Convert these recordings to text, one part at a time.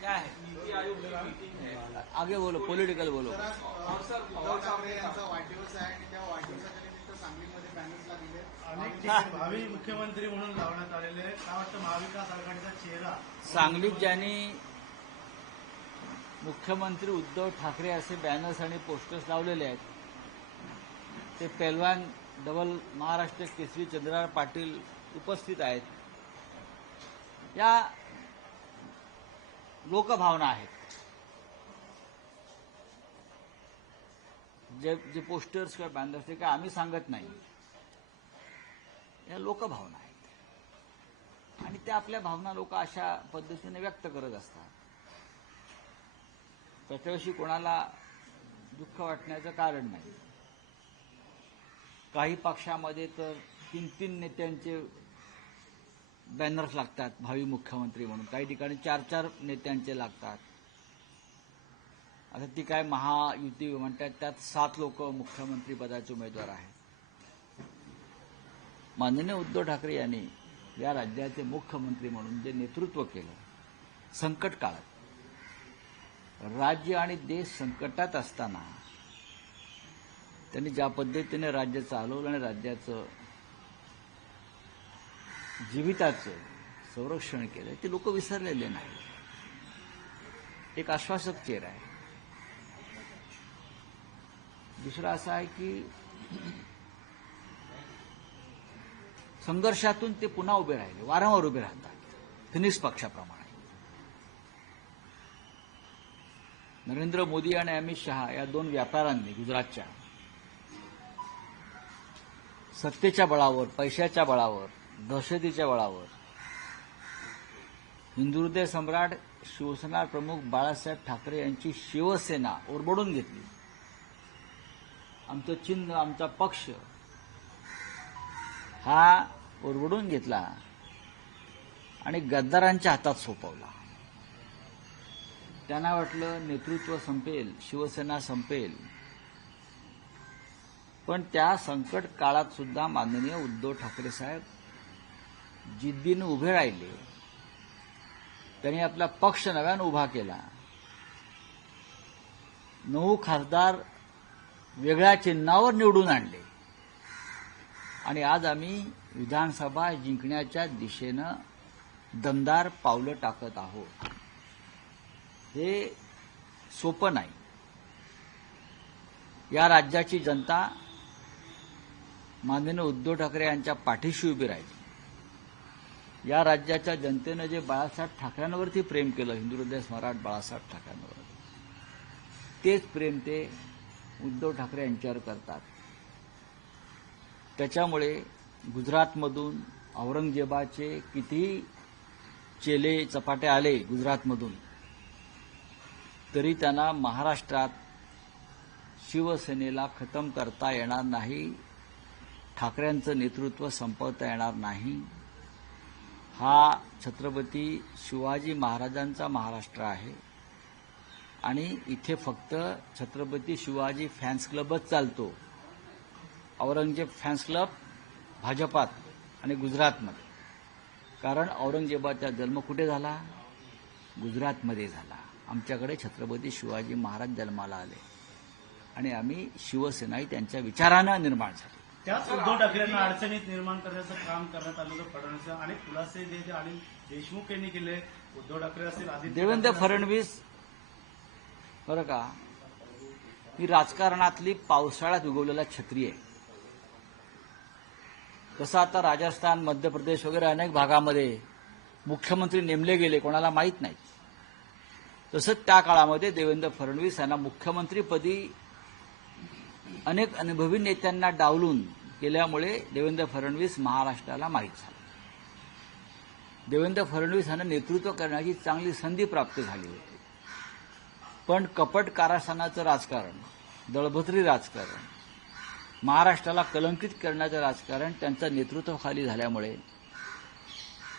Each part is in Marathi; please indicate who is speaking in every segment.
Speaker 1: क्या है?
Speaker 2: नीति आयोग की मीटिंग है।
Speaker 1: आगे बोलो पॉलिटिकल बोलो।
Speaker 3: तर आज
Speaker 2: और सर,
Speaker 3: उद्धव
Speaker 2: पवार साहेब
Speaker 3: ठाकरे
Speaker 2: ने
Speaker 3: यांचा वाढदिवस आहे आणि त्या वाढदिवसाच्या निमित्त सांगलीमध्ये बॅनर्स लागले
Speaker 4: अनेक ठिकाणी भावी मुख्यमंत्री म्हणून लावण्यात आलेले आहे. काय वाटतं महाविकास आघाडीचा चेहरा.
Speaker 1: सांगलीत ज्यांनी मुख्यमंत्री उद्धव ठाकरे असे बॅनर्स आणि पोस्टर्स लावलेले आहेत ते पेलवान डबल महाराष्ट्र केसरी चंद्रराव पाटील उपस्थित आहेत. या लोकभावना आहेत. जे जे पोस्टर्स किंवा बॅनर्स ते काय आम्ही सांगत नाही. या लोकभावना आहेत. आणि त्या आपल्या भावना लोक अशा पद्धतीने व्यक्त करत असतात. त्याच्याविषयी कोणाला दुःख वाटण्याचं कारण नाही. काही पक्षामध्ये तर तीन तीन नेत्यांचे बॅनर्स लागतात भावी मुख्यमंत्री म्हणून. काही ठिकाणी चार चार नेत्यांचे लागतात. आता ती काय महायुती म्हणतात त्यात सात लोक मुख्यमंत्री पदाचे उमेदवार आहेत. माननीय उद्धव ठाकरे यांनी या राज्याचे मुख्यमंत्री म्हणून जे नेतृत्व केलं संकट काळात राज्य आणि देश संकटात असताना त्यांनी ज्या पद्धतीने राज्य चालवलं आणि राज्याचं जीविताचं संरक्षण केलं ते लोक विसरलेले नाही एक आश्वासक चेहरा आहे. दुसरा असा आहे की संघर्षातून ते पुन्हा उभे राहिले वारंवार उभे राहतात फिनिक्स पक्षाप्रमाणे नरेंद्र मोदी आणि अमित शहा या दोन व्यापाऱ्यांनी गुजरातच्या सत्तेच्या बळावर पैशाच्या बळावर दहशतीच्या बळावर हिंदुहृदय सम्राट शिवसेना प्रमुख बाळासाहेब ठाकरे यांची शिवसेना ओरबडून घेतली. आमचं चिन्ह आमचा पक्ष हा ओरबडून घेतला आणि गद्दारांच्या हातात सोपवला. त्यांना वाटलं नेतृत्व संपेल शिवसेना संपेल. पण त्या संकट काळात सुद्धा माननीय उद्धव ठाकरे साहेब जिद्दीने उभे राहिले त्यांनी आपला पक्ष नव्यानं उभा केला. नऊ खासदार वेगळ्या चिन्हावर निवडून आणले. आणि आज आम्ही विधानसभा जिंकण्याच्या दिशेनं दमदार पावलं टाकत आहोत. हे सोपं नाही. या राज्याची जनता माननीय उद्धव ठाकरे यांच्या पाठीशी उभी राहिली. या राज्याच्या जनतेनं जे बाळासाहेब ठाकरेंवरती प्रेम केलं हिंदू हृदय सम्राट बाळासाहेब ठाकरेंवर तेच प्रेम ते उद्धव ठाकरे यांच्यावर करतात. त्याच्यामुळे गुजरातमधून औरंगजेबाचे किती चेले चपाटे आले गुजरातमधून तरी त्यांना महाराष्ट्रात शिवसेनेला खतम करता येणार नाही ठाकरेंचं नेतृत्व संपवता येणार नाही हा छत्रपती शिवाजी महाराजांचा महाराष्ट्र आहे. आणि इथे फक्त छत्रपती शिवाजी फॅन्स क्लबच चालतो. औरंगजेब फॅन्स क्लब भाजपात आणि गुजरातमध्ये. कारण औरंगजेबाचा जन्म कुठे झाला? गुजरातमध्ये झाला. आमच्याकडे छत्रपती शिवाजी महाराज जन्माला आले. आणि आम्ही शिवसेनाही त्यांच्या विचारानं निर्माण झाली.
Speaker 4: त्याच उद्धव ठाकरेंना अडचणीत निर्माण करण्याचं काम करण्यात आलेलं फडणवीस आणि खुलासे जे जे अनिल देशमुख यांनी केले उद्धव ठाकरे असेल आदित्य
Speaker 1: देवेंद्र फडणवीस बरं का ही राजकारणातली पावसाळ्यात उगवलेला छत्री आहे. कसं आता राजस्थान मध्य प्रदेश वगैरे अनेक भागामध्ये मुख्यमंत्री नेमले गेले कोणाला माहीत नाही. तसंच त्या काळामध्ये देवेंद्र फडणवीस यांना मुख्यमंत्रीपदी अनेक अनुभवी नेत्यांना डावलून केल्यामुळे देवेंद्र फडणवीस महाराष्ट्राला माहीत झाला. देवेंद्र फडणवीस यांना नेतृत्व करण्याची चांगली संधी प्राप्त झाली होती. पण कपट कारस्थानाचं राजकारण दळभद्री राजकारण महाराष्ट्राला कलंकित करण्याचं राजकारण त्यांचं नेतृत्वाखाली झाल्यामुळे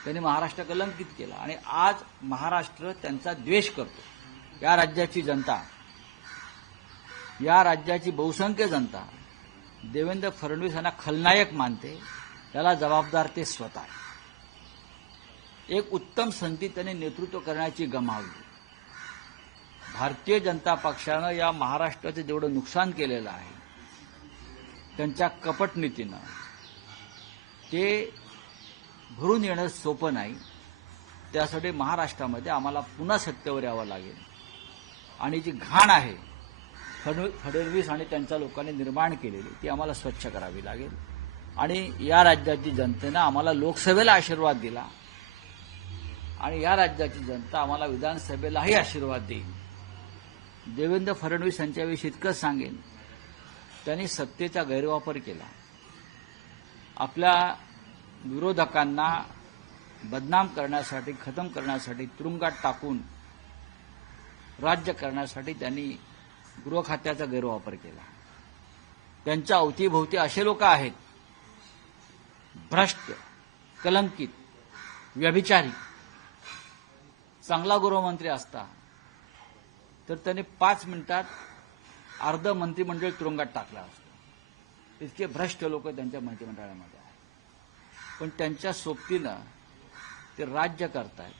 Speaker 1: त्यांनी महाराष्ट्र कलंकित केला. आणि आज महाराष्ट्र त्यांचा द्वेष करतो. या राज्याची जनता या राज्याची बहुसंख्य जनता देवेंद्र फडणवीस यांना खलनायक मानते त्याला जबाबदार ते स्वतः एक उत्तम संधी त्यांनी नेतृत्व करण्याची गमावली. भारतीय जनता पक्षानं या महाराष्ट्राचं जेवढं नुकसान केलेलं आहे त्यांच्या कपटनीतीनं ते भरून येणं सोपं नाही. त्यासाठी महाराष्ट्रामध्ये आम्हाला पुन्हा सत्तेवर यावं लागेल. आणि जी घाण आहे फडणवी- फडणवीस आणि त्यांच्या लोकांनी निर्माण केलेली ती आम्हाला स्वच्छ करावी लागेल. आणि या राज्याची जनतेनं आम्हाला लोकसभेला आशीर्वाद दिला. आणि या राज्याची जनता आम्हाला विधानसभेलाही आशीर्वाद देईल. देवेंद्र फडणवीस यांच्याविषयी इतकंच सांगेन. त्यांनी सत्तेचा गैरवापर केला. आपल्या विरोधकांना बदनाम करण्यासाठी खतम करण्यासाठी तुरुंगात टाकून राज्य करण्यासाठी त्यांनी गृहखात्याचा गैरवापर केला. त्यांच्या अवतीभोवती असे लोक आहेत. भ्रष्ट कलंकित व्यभिचारी. चांगला गृहमंत्री असता तर त्याने पाच मिनिटात अर्ध मंत्रिमंडळ तुरुंगात टाकला असतो. इतके भ्रष्ट लोक त्यांच्या मंत्रिमंडळामध्ये आहेत. पण त्यांच्या सोबतीनं ते राज्य करतायत.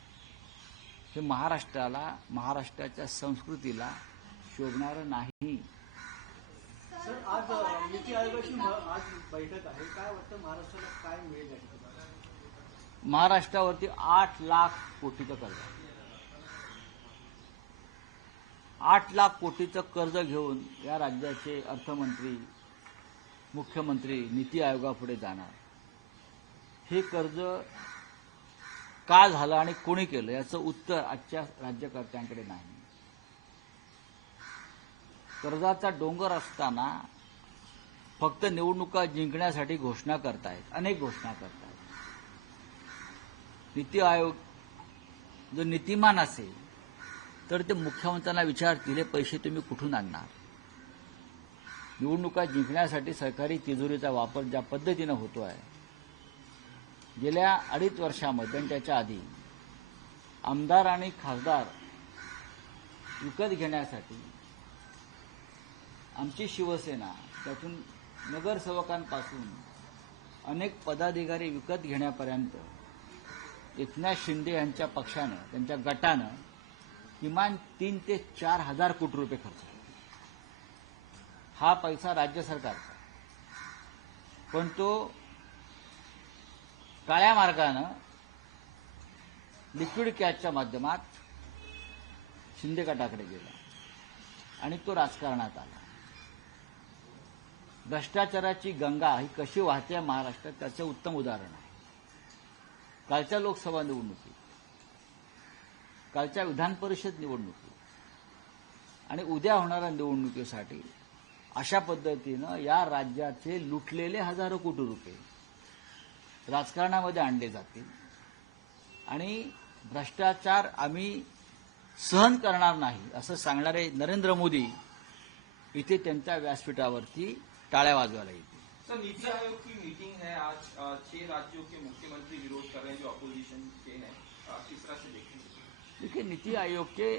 Speaker 1: हे महाराष्ट्राला महाराष्ट्राच्या संस्कृतीला शोभणारं नाही
Speaker 2: सर आज नीती आयोगाची आज बैठक आहे काय वाटतं महाराष्ट्राला काय मिळेल?
Speaker 1: महाराष्ट्रावरती आठ लाख कोटीचं कर्ज. आठ लाख कोटीचं कर्ज घेऊन या राज्याचे अर्थमंत्री मुख्यमंत्री नीती आयोगापुढे जाणार हे कर्ज का झालं आणि कोणी केलं याचं उत्तर आजच्या राज्यकर्त्यांकडे नाही कर्जाचा डोंगर असताना फक्त निवडणुका जिंकण्यासाठी घोषणा करतायत अनेक घोषणा करतायत. नीती आयोग जर नीतिमान असेल तर ते मुख्यमंत्र्यांना विचारतील हे पैसे तुम्ही कुठून आणणार? निवडणुका जिंकण्यासाठी सरकारी तिजोरीचा वापर ज्या पद्धतीनं होतो आहे गेल्या अडीच वर्षामध्ये आणि त्याच्या आधी आमदार आणि खासदार विकत घेण्यासाठी आमची शिवसेना त्यातून नगरसेवकांपासून अनेक पदाधिकारी विकत घेण्यापर्यंत एकनाथ शिंदे यांच्या पक्षानं त्यांच्या गटानं किमान तीन ते चार हजार कोटी रुपये खर्च हा पैसा राज्य सरकारचा. पण तो काळ्या मार्गानं लिक्विड कॅशच्या माध्यमात शिंदे गटाकडे गेला आणि तो राजकारणात आला. भ्रष्टाचाराची गंगा ही कशी वाहते महाराष्ट्रात त्याचं उत्तम उदाहरण आहे. कालच्या लोकसभा निवडणुकीत कालच्या विधान परिषद निवडणुकीत आणि उद्या होणाऱ्या निवडणुकीसाठी अशा पद्धतीनं या राज्याचे लुटलेले हजारो कोटी रुपये राजकारणामध्ये आणले जातील आणि भ्रष्टाचार आम्ही सहन करणार नाही असं सांगणारे नरेंद्र मोदी इथे त्यांच्या व्यासपीठावरती वाजवायला येतील
Speaker 5: सर नीति आयोग की मीटिंग है आज छह राज्यों के मुख्यमंत्री विरोध कर रहे हैं जो अपोजिशन के हैं। किस तरह से देखेंगे?
Speaker 1: देखिए नीति आयोग के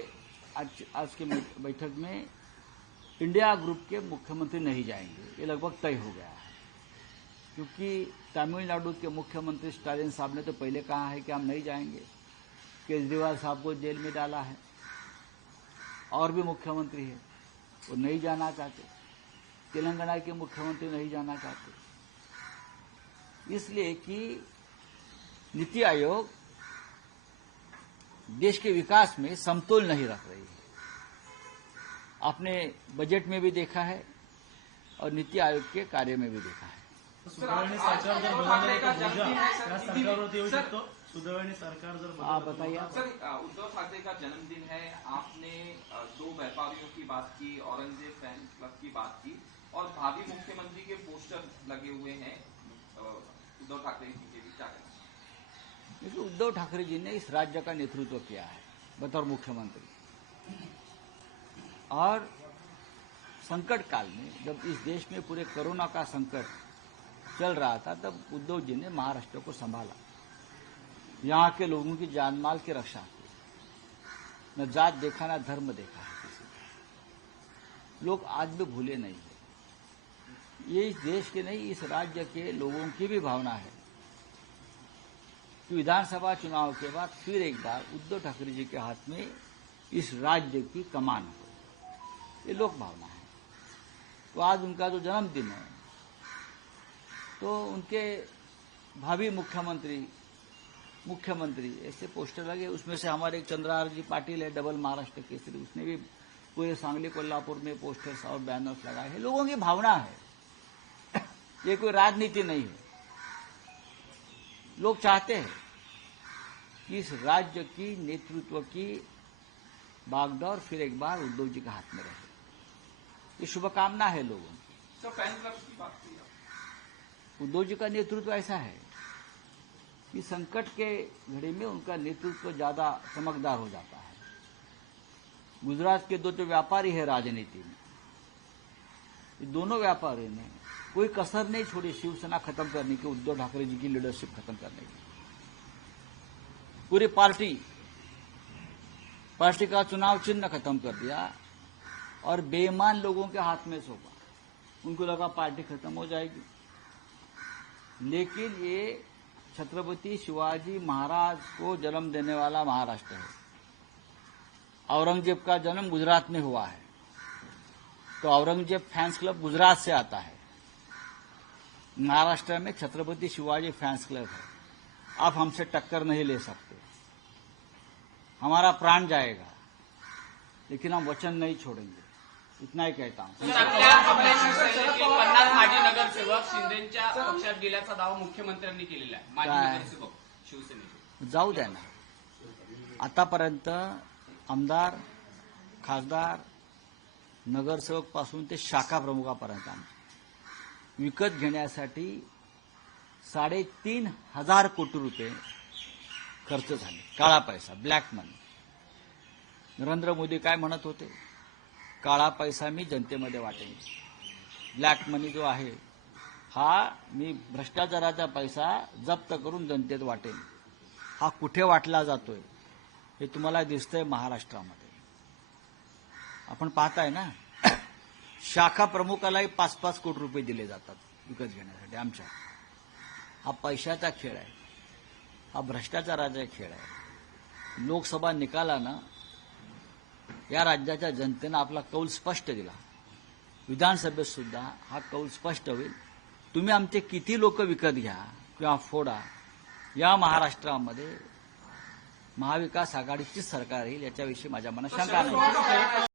Speaker 1: आज आज के बैठक में इंडिया ग्रुप के मुख्यमंत्री नहीं जाएँगे। ये लगभग तय हो गया है। क्योंकि तमिलनाडु के मुख्यमंत्री स्टालिन साहब ने तो पहले कहा है कि हम नहीं जाएँगे। केजरीवाल साहब को जेल में डाला है। और भी मुख्यमंत्री है। वो नहीं जाना चाहते। तेलंगाना के मुख्यमंत्री नहीं जाना चाहते। इसलिए कि नीति आयोग देश के विकास में समतोल नहीं रख रही है। आपने बजट में भी देखा है और नीति आयोग के कार्य में भी देखा है। हाँ बताइए
Speaker 5: सर उद्धव ठाकरे का जन्मदिन है. आपने दो व्यापारियों की बात की औरंगज़ेब फ़ैन क्लब की बात की. और भावी मुख्यमंत्री के पोस्टर लगे हुए हैं उद्धव ठाकरे जी के भी क्या
Speaker 1: देखिए उद्धव ठाकरे जी ने इस राज्य का नेतृत्व किया है, बतौर मुख्यमंत्री। और संकट काल में, जब इस देश में पूरे कोरोना का संकट चल रहा था, तब उद्धव जी ने महाराष्ट्र को संभाला। यहाँ के लोगों की जान माल की रक्षा की। न जात देखा, न धर्म देखा है किसी लोग आज भी भूले नहीं ये इस देश के नहीं, इस राज्य के लोगों की भी भावना है। कि विधानसभा चुनाव के बाद फिर एक बार उद्धव ठाकरे जी के हाथ में इस राज्य की कमान हो। ये लोक भावना है। तो आज उनका जो जन्मदिन है तो उनके भावी मुख्यमंत्री मुख्यमंत्री, ऐसे पोस्टर लगे, उसमें से हमारे एक चंद्रहार जी पाटिल है, डबल महाराष्ट्र केसरी, उसने भी पूरे सांगली कोल्हापुर में पोस्टर्स और बैनर्स लगाए हैं। लोगों की भावना है। ये कोई राजनीति नहीं है। लोग चाहते हैं कि इस राज्य की नेतृत्व की बागडोर फिर एक बार उद्धव जी के हाथ में रहे। ये शुभकामना है लोगों की।
Speaker 5: सर फ़ैन क्लब की बात की
Speaker 1: उद्धव जी का नेतृत्व ऐसा है कि संकट के घड़ी में उनका नेतृत्व ज़्यादा चमकदार हो जाता है। गुजरात के दो जो व्यापारी है राजनीति में। ये दोनों व्यापारी ने कोई कसर नहीं छोड़ी शिवसेना खत्म करने की, उद्धव ठाकरे जी की लीडरशिप खत्म करने की। पूरी पार्टी पार्टी का चुनाव चिन्ह खत्म कर दिया और बेईमान लोगों के हाथ में सौंपा। उनको लगा पार्टी खत्म हो जाएगी। लेकिन ये छत्रपति शिवाजी महाराज को जन्म देने वाला महाराष्ट्र है। औरंगज़ेब का जन्म गुजरात में हुआ है। तो औरंगज़ेब फैंस क्लब गुजरात से आता है। महाराष्ट्र में छत्रपति शिवाजी फैंस क्लब है आप हमसे टक्कर नहीं ले सकते. हमारा प्राण जाएगा. लेकिन हम वचन नहीं छोड़ेंगे. इतना ही कहता हूं.
Speaker 6: सर, आपल्या आपल्या शिवसेनेचे पन्नास माजी नगरसेवक शिंदेच्या पक्षात गेल्याचा दावा मुख्यमंत्र्यांनी केलेला आहे. माजी
Speaker 1: काय?
Speaker 6: नगरसेवक शिवसेनेचे.
Speaker 1: जाऊ द्या ना. आतापर्यंत आमदार खासदार नगरसेवकपासून ते शाखा प्रमुखापर्यंत आमचे. विकत घेण्यासाठी साडेतीन हजार कोटी रुपये खर्च झाले. काळा पैसा ब्लॅक मनी नरेंद्र मोदी काय म्हणत होते? काळा पैसा मी जनतेमध्ये वाटेन. ब्लॅक मनी जो आहे हा मी भ्रष्टाचाराचा पैसा जप्त करून जनतेत वाटेन. हा कुठे वाटला जातोय हे तुम्हाला दिसतंय महाराष्ट्रामध्ये. आपण पाहताय ना? शाखा प्रमुखालाही पाच पाच कोटी रुपये दिले जातात विकत घेण्यासाठी आमच्या. हा पैशाचा खेळ आहे. हा भ्रष्टाचाराचा खेळ आहे. लोकसभा निकालानं या राज्याच्या जनतेनं आपला कौल स्पष्ट दिला. विधानसभेत सुद्धा हा कौल स्पष्ट होईल. तुम्ही आमचे किती लोक विकत घ्या किंवा फोडा या महाराष्ट्रामध्ये महाविकास आघाडीचीच सरकार येईल याच्याविषयी माझ्या मनात शंका नाही.